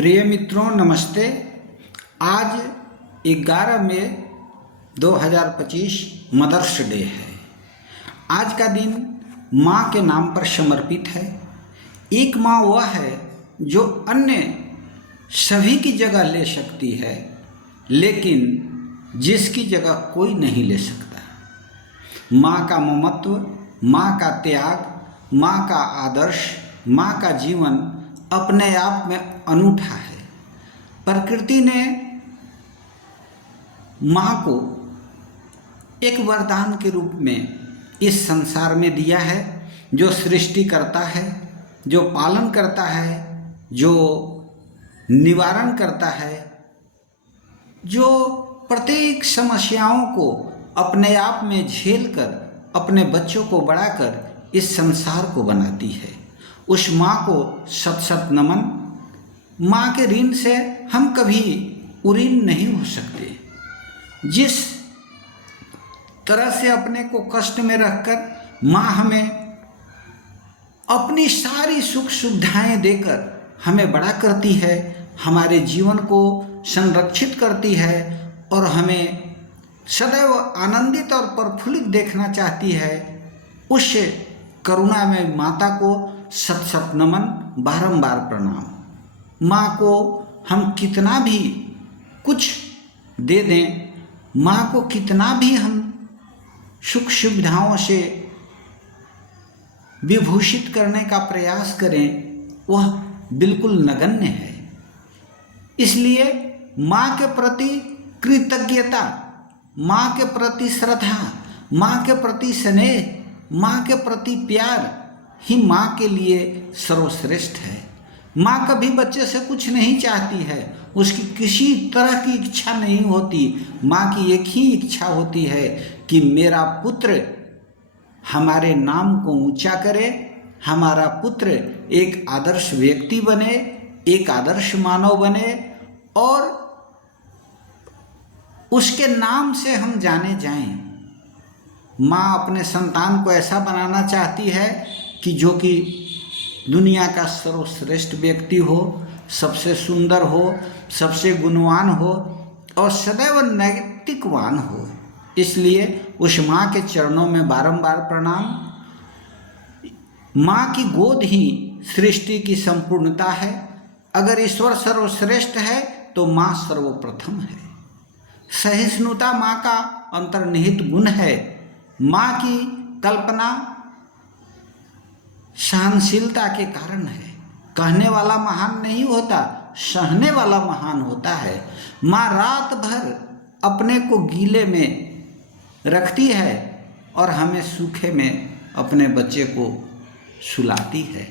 प्रिय मित्रों नमस्ते। आज 11 मई 2025 मदर्स डे है। आज का दिन माँ के नाम पर समर्पित है। एक माँ वह है जो अन्य सभी की जगह ले सकती है, लेकिन जिसकी जगह कोई नहीं ले सकता। माँ का ममत्व, माँ का त्याग, माँ का आदर्श, माँ का जीवन अपने आप में अनूठा है। प्रकृति ने माँ को एक वरदान के रूप में इस संसार में दिया है, जो सृष्टि करता है, जो पालन करता है, जो निवारण करता है, जो प्रत्येक समस्याओं को अपने आप में झेलकर अपने बच्चों को बढ़ाकर इस संसार को बनाती है। उस माँ को शत शत नमन। माँ के ऋण से हम कभी उऋण नहीं हो सकते। जिस तरह से अपने को कष्ट में रखकर माँ हमें अपनी सारी सुख सुविधाएं देकर हमें बड़ा करती है, हमारे जीवन को संरक्षित करती है और हमें सदैव आनंदित और प्रफुल्लित देखना चाहती है, उस करुणा में माता को शत शत नमन, बारंबार प्रणाम। माँ को हम कितना भी कुछ दे दें, माँ को कितना भी हम सुख सुविधाओं से विभूषित करने का प्रयास करें, वह बिल्कुल नगण्य है। इसलिए माँ के प्रति कृतज्ञता, माँ के प्रति श्रद्धा, माँ के प्रति स्नेह, माँ के प्रति प्यार ही माँ के लिए सर्वश्रेष्ठ है। माँ कभी बच्चे से कुछ नहीं चाहती है, उसकी किसी तरह की इच्छा नहीं होती। माँ की एक ही इच्छा होती है कि मेरा पुत्र हमारे नाम को ऊंचा करे, हमारा पुत्र एक आदर्श व्यक्ति बने, एक आदर्श मानव बने और उसके नाम से हम जाने जाएं। माँ अपने संतान को ऐसा बनाना चाहती है कि जो कि दुनिया का सर्वश्रेष्ठ व्यक्ति हो, सबसे सुंदर हो, सबसे गुणवान हो और सदैव नैतिकवान हो। इसलिए उस माँ के चरणों में बारंबार प्रणाम। माँ की गोद ही सृष्टि की संपूर्णता है। अगर ईश्वर सर्वश्रेष्ठ है तो माँ सर्वप्रथम है। सहिष्णुता माँ का अंतर्निहित गुण है। माँ की कल्पना सहनशीलता के कारण है। कहने वाला महान नहीं होता, सहने वाला महान होता है। माँ रात भर अपने को गीले में रखती है और हमें सूखे में अपने बच्चे को सुलाती है।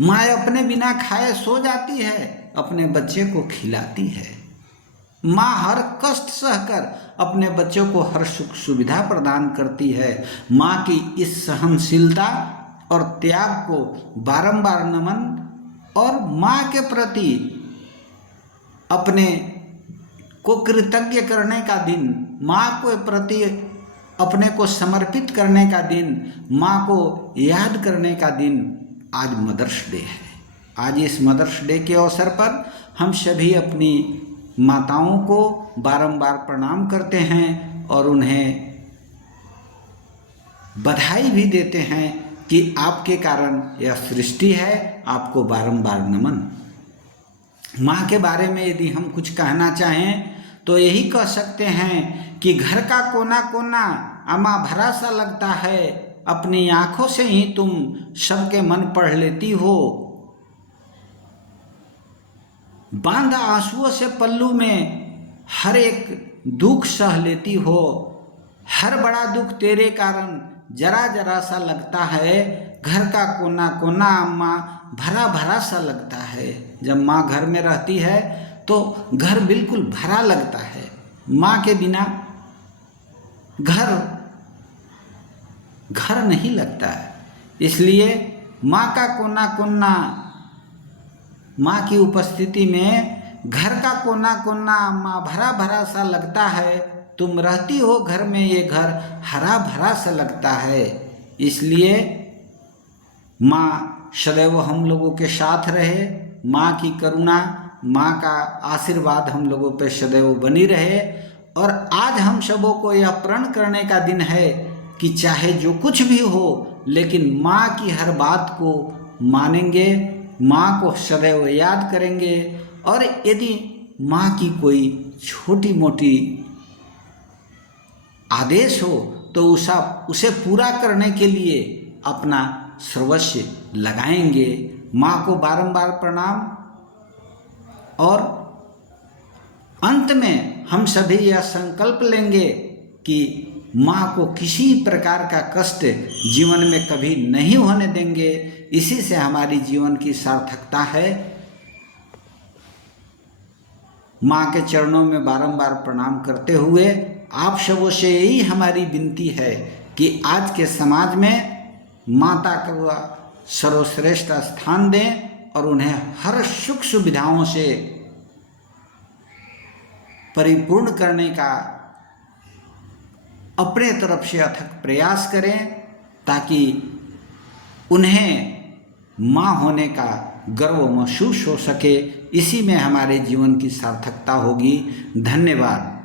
माँ अपने बिना खाए सो जाती है, अपने बच्चे को खिलाती है। माँ हर कष्ट सहकर अपने बच्चों को हर सुख सुविधा प्रदान करती है। माँ की इस सहनशीलता और त्याग को बारंबार नमन और माँ के प्रति अपने को कृतज्ञ करने का दिन, माँ के प्रति अपने को समर्पित करने का दिन, माँ को याद करने का दिन आज मदर्स डे है। आज इस मदर्स डे के अवसर पर हम सभी अपनी माताओं को बारंबार प्रणाम करते हैं और उन्हें बधाई भी देते हैं कि आपके कारण यह सृष्टि है। आपको बारंबार नमन। माँ के बारे में यदि हम कुछ कहना चाहें तो यही कह सकते हैं कि घर का कोना कोना अम्मा भरा सा लगता है, अपनी आंखों से ही तुम सबके मन पढ़ लेती हो। बांध आंसुओं से पल्लू में हर एक दुख सह लेती हो। हर बड़ा दुख तेरे कारण जरा जरा सा लगता है। घर का कोना कोना अम्मा भरा भरा सा लगता है। जब माँ घर में रहती है तो घर बिल्कुल भरा लगता है। माँ के बिना घर घर नहीं लगता है। इसलिए माँ का कोना कोना, माँ की उपस्थिति में घर का कोना कोना अम्मा भरा भरा सा लगता है। तुम रहती हो घर में, ये घर हरा भरा सा लगता है। इसलिए माँ सदैव हम लोगों के साथ रहे। माँ की करुणा माँ का आशीर्वाद हम लोगों पे सदैव बनी रहे। और आज हम सबों को यह प्रण करने का दिन है कि चाहे जो कुछ भी हो, लेकिन माँ की हर बात को मानेंगे, माँ को सदैव याद करेंगे। और यदि माँ की कोई छोटी मोटी आदेश हो तो उसे पूरा करने के लिए अपना सर्वस्व लगाएंगे। माँ को बारंबार प्रणाम। और अंत में हम सभी यह संकल्प लेंगे कि माँ को किसी प्रकार का कष्ट जीवन में कभी नहीं होने देंगे। इसी से हमारी जीवन की सार्थकता है। माँ के चरणों में बारंबार प्रणाम करते हुए आप सबों से यही हमारी विनती है कि आज के समाज में माता का सर्वश्रेष्ठ स्थान दें और उन्हें हर सुख सुविधाओं से परिपूर्ण करने का अपने तरफ से अथक प्रयास करें, ताकि उन्हें माँ होने का गर्व महसूस हो सके। इसी में हमारे जीवन की सार्थकता होगी। धन्यवाद।